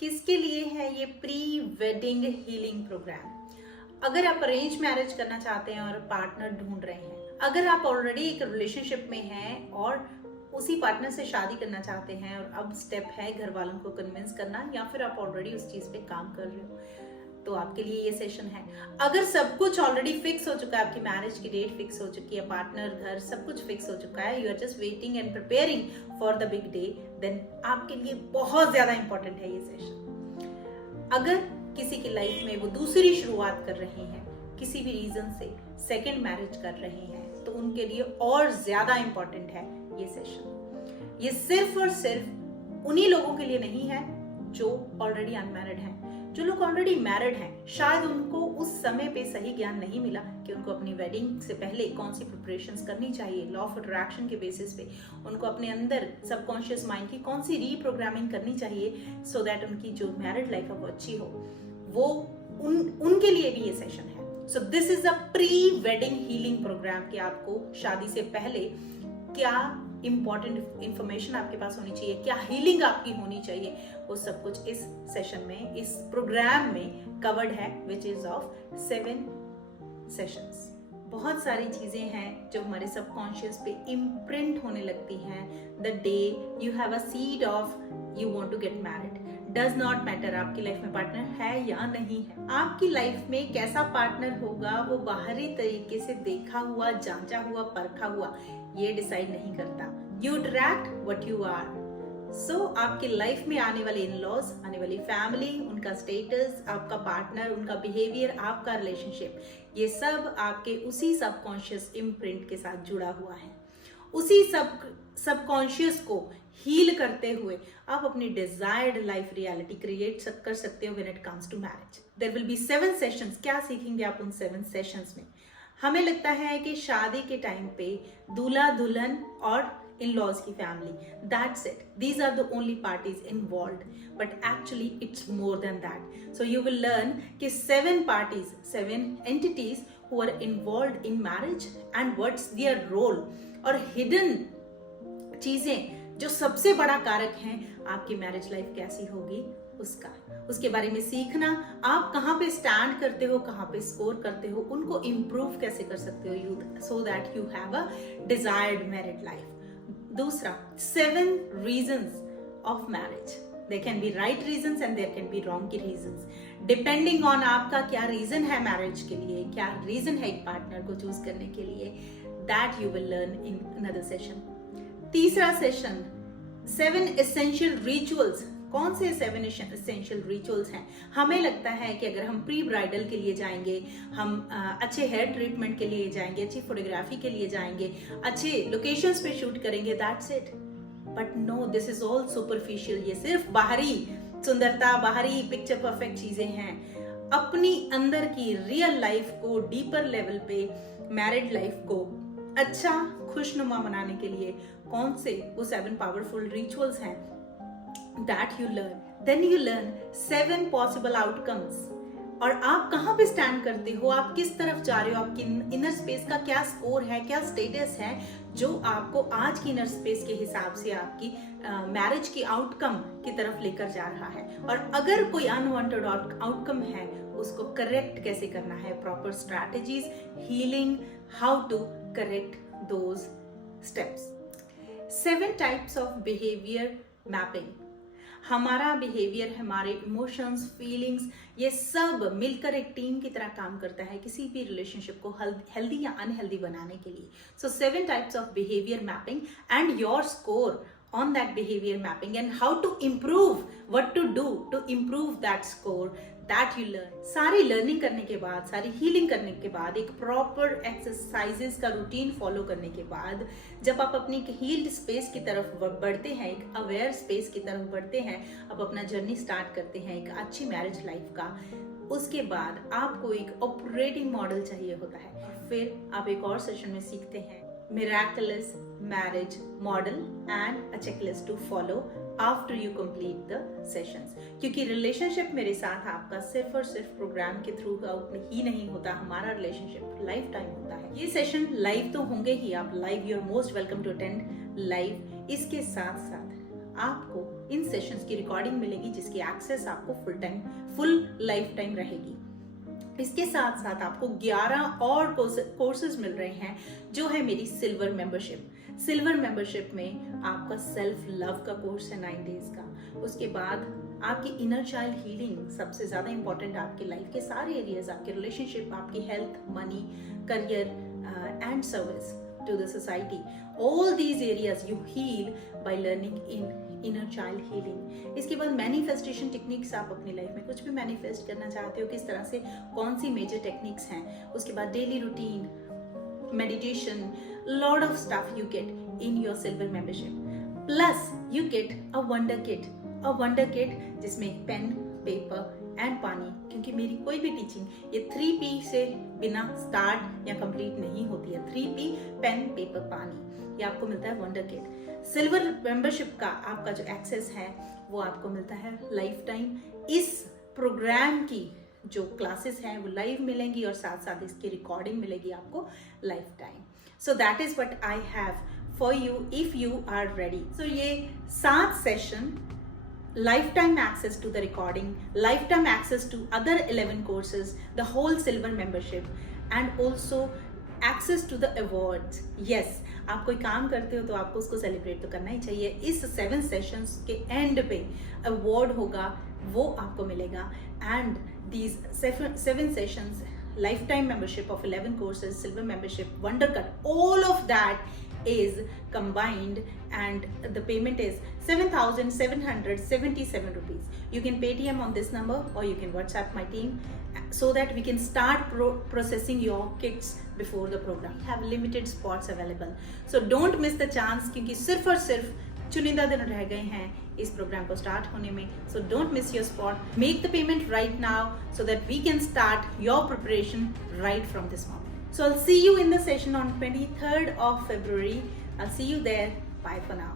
किसके लिए है ये प्री वेडिंग हीलिंग प्रोग्राम? अगर आप अरेंज मैरिज करना चाहते हैं और पार्टनर ढूंढ रहे हैं, अगर आप ऑलरेडी एक रिलेशनशिप में हैं और उसी पार्टनर से शादी करना चाहते हैं और अब स्टेप है घर वालों को कन्विंस करना, या फिर आप ऑलरेडी उस चीज पे काम कर रहे हो, तो आपके लिए ये सेशन है। अगर सब कुछ ऑलरेडी फिक्स हो चुका है, आपकी मैरिज की डेट फिक्स हो चुकी है, पार्टनर, घर, सब कुछ फिक्स हो चुका है, you are just waiting and preparing for the big day, then आपके लिए बहुत ज्यादा इंपॉर्टेंट है ये सेशन। अगर किसी की लाइफ में वो दूसरी शुरुआत कर रहे हैं, किसी भी रीजन से सेकेंड मैरिज कर रहे हैं, तो उनके लिए और ज्यादा इंपॉर्टेंट है ये सेशन। ये सिर्फ और सिर्फ उन्हीं लोगों के लिए नहीं है जो ऑलरेडी अनमैरिड हैं। जो लोग ऑलरेडी मैरिड हैं, शायद उनको उस समय पे सही ज्ञान नहीं मिला कि उनको अपनी वेडिंग से पहले कौन सी प्रिपरेशंस करनी चाहिए, लॉ ऑफ अट्रैक्शन के बेसिस पे उनको अपने अंदर सबकॉन्शियस माइंड की कौन सी रीप्रोग्रामिंग करनी चाहिए, सो दैट उनकी जो मैरिड लाइफ है वो अच्छी हो। वो उनके लिए भी ये सेशन है। So this is a pre wedding healing programme कि आपको शादी से पहले क्या इंपॉर्टेंट इंफॉर्मेशन आपके पास होनी चाहिए, क्या हीलिंग आपकी होनी चाहिए, वो सब कुछ इस सेशन में, इस प्रोग्राम में कवर्ड है, विच इज ऑफ 7 सेशंस। बहुत सारी चीजें हैं जो हमारे सबकॉन्शियस पे इम्प्रिंट होने लगती हैं the day you have a seed of you want to get married. Does not matter आपकी लाइफ में पार्टनर है या नहीं है, आपकी लाइफ में कैसा पार्टनर होगा वो बाहरी तरीके से देखा हुआ, जांचा हुआ, परखा हुआ ये डिसाइड नहीं करता। You attract what you are. So आपकी लाइफ में आने वाले इन लॉज, आने वाली फैमिली, उनका स्टेटस, आपका पार्टनर, उनका बिहेवियर, आपका रिलेशनशिप, ये सब आपके उसी सबकॉन्शियस इम्प्रिंट के साथ जुड़ा हुआ है। उसी सबकॉन्शियस को हील करते हुए आप अपनी डिजायर्ड लाइफ रियलिटी क्रिएट कर सकते हो when it comes to marriage. There will be 7 sessions. क्या सीखेंगे आप उन 7 सेशंस में? हमें लगता है कि शादी के टाइम पे दूल्हा दुल्हन और in-laws की family, that's it, these are the only parties involved, but actually it's more than that. So you will learn कि 7 parties, 7 entities who are involved in marriage and what's their role, और hidden चीजें जो सबसे बड़ा कारक हैं आपकी marriage life कैसी होगी उसका, उसके बारे में सीखना। आप कहाँ पे स्टैंड करते हो, कहाँ पे स्कोर करते हो, उनको इम्प्रूव कैसे कर सकते हो youth, so that you have a desired married life. दूसरा, 7 reasons of marriage. There can be right reasons and there can be wrong reasons. Depending on आपका क्या रीजन है मैरिज के लिए, क्या रीजन है एक पार्टनर को चूज करने के लिए, that you will learn in another session. तीसरा सेशन, 7 essential rituals. कौन से 7 एसेंशियल रिचुअल्स हैं? हमें लगता है कि अगर हम प्री ब्राइडल के लिए जाएंगे, हम अच्छे हेयर ट्रीटमेंट के लिए जाएंगे, अच्छी फोटोग्राफी के लिए जाएंगे, अच्छे लोकेशंस पे शूट करेंगे, that's it. But no, this is all superficial. ये सिर्फ बाहरी सुंदरता, बाहरी पिक्चर परफेक्ट चीजें हैं। अपनी अंदर की रियल लाइफ को डीपर लेवल पे, मैरिड लाइफ को अच्छा खुशनुमा बनाने के लिए कौन से वो 7 पावरफुल रिचुअल्स हैं that you learn. Then you learn 7 possible outcomes. और आप कहाँ पे स्टैंड करते हो, आप किस तरफ जा रहे हो, आपकी इनर स्पेस का क्या स्कोर है, क्या स्टेटस है, जो आपको आज की इनर स्पेस के हिसाब से आपकी मैरिज की आउटकम की तरफ लेकर जा रहा है। और अगर कोई अनवांटेड आउटकम है उसको करेक्ट कैसे करना है, proper strategies, healing, how to correct those steps. 7 types of behaviour mapping. हमारा बिहेवियर, हमारे इमोशंस, फीलिंग्स, ये सब मिलकर एक टीम की तरह काम करता है किसी भी रिलेशनशिप को हेल्दी या अनहेल्दी बनाने के लिए। सो 7 types of behaviour mapping and your score on that behavior mapping and how to improve, what to do to improve that score, that you learn. सारी लर्निंग करने के बाद, सारी हीलिंग करने के बाद, एक प्रॉपर एक्सरसाइजेस का रूटीन फॉलो करने के बाद, जब आप अपनी हील्ड स्पेस की तरफ बढ़ते हैं, एक अवेयर स्पेस की तरफ बढ़ते हैं, आप अपना जर्नी स्टार्ट करते हैं एक अच्छी मैरिज लाइफ का, उसके बाद आपको एक ऑपरेटिंग मॉडल चाहिए होता है। फिर आप एक और सेशन में सीखते हैं miraculous marriage model and a checklist to follow after you complete the sessions. क्योंकि रिलेशनशिप मेरे साथ आपका सिर्फ और सिर्फ प्रोग्राम के थ्रू आउट ही नहीं होता, हमारा रिलेशनशिप लाइफ टाइम होता है। ये सेशन लाइव तो होंगे ही, आप live, you are most welcome to attend live. इसके साथ साथ आपको इन सेशंस की रिकॉर्डिंग मिलेगी, जिसकी एक्सेस आपको फुल लाइफ टाइम रहेगी। इसके साथ साथ आपको 11 और कोर्सेज मिल रहे हैं, जो है मेरी सिल्वर मेंबरशिप। सिल्वर मेंबरशिप में आपका सेल्फ लव का कोर्स है 9 डेज का। उसके बाद आपकी इनर चाइल्ड हीलिंग, सबसे ज्यादा इंपॉर्टेंट आपकी लाइफ के सारे एरियाज, आपके रिलेशनशिप, आपकी health, money, career and service to the society, all these areas you heal by learning in inner child healing. इसके बाद मैनिफेस्टेशन टेक्निक्स, आप अपनी लाइफ में कुछ भी मैनिफेस्ट करना चाहते हो, किस तरह से, कौन सी मेजर टेक्निक्स हैं। उसके बाद daily routine, meditation, lot of stuff you get in your silver membership. Plus you get a wonder kit जिसमें पेन, पेपर एंड पानी, क्योंकि मेरी कोई भी टीचिंग ये 3P से बिना स्टार्ट या कंप्लीट नहीं होती है। 3P, पेन, पेपर, पानी, ये आपको मिलता है वंडर किट। सिल्वर मेंबरशिप का आपका जो एक्सेस है वो आपको मिलता है लाइफ टाइम। इस प्रोग्राम की जो क्लासेस हैं वो लाइव मिलेंगी और साथ साथ इसकी रिकॉर्डिंग मिलेगी आपको life time. So that is what I have for you if you are ready. So ये 7 session, lifetime access to the recording, lifetime access to other 11 courses, the whole silver membership, and also access to the awards. Yes, आप कोई काम करते हो तो आपको उसको celebrate तो करना ही चाहिए। इस 7 सेशंस के एंड पे अवार्ड होगा, वो आपको मिलेगा। And these 7 sessions, lifetime membership of 11 courses, silver membership, wonder cut, all of that is combined, and the payment is 7,777 rupees. You can Paytm on this number, or you can WhatsApp my team so that we can start processing your kits before the program. We have limited spots available, so don't miss the chance, क्योंकि सिर्फ और सिर्फ चुनिंदा दिन रह गए हैं इस प्रोग्राम को स्टार्ट होने में। So don't miss your spot. Make the payment right now so that we can start your preparation right from this moment. So I'll see you in the session on 23rd of February. I'll see you there. Bye for now.